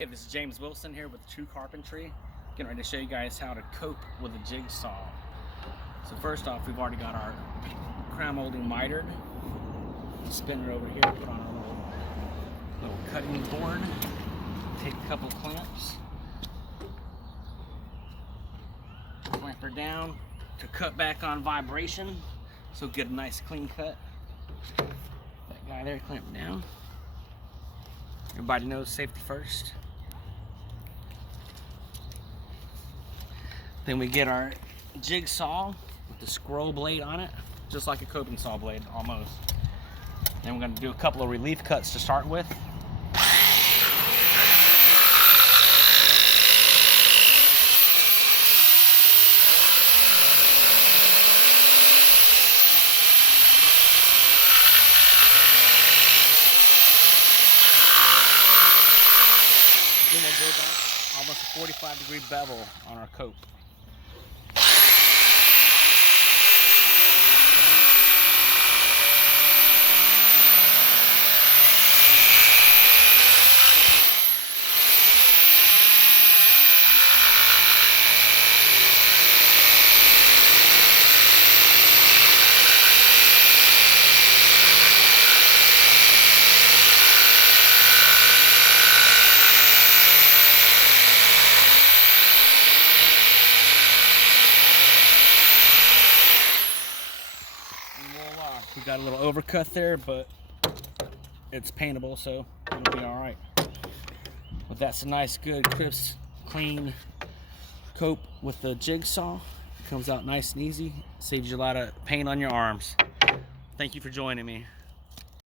Hey, this is James Wilson here with True Carpentry. Getting ready to show you guys how to cope with a jigsaw. So first off, we've already got our crown molding mitered. Spin it over here, put on our little cutting board. Take a couple clamps. Clamp her down to cut back on vibration. So get a nice clean cut. That guy there clamped down. Everybody knows safety first. Then we get our jigsaw with the scroll blade on it, just like a coping saw blade almost. Then we're going to do a couple of relief cuts to start with. Then we'll go back almost a 45-degree bevel on our cope. We got a little overcut there, but it's paintable, so it'll be all right. But that's a nice, good, crisp, clean cope with the jigsaw. It comes out nice and easy. Saves you a lot of pain on your arms. Thank you for joining me.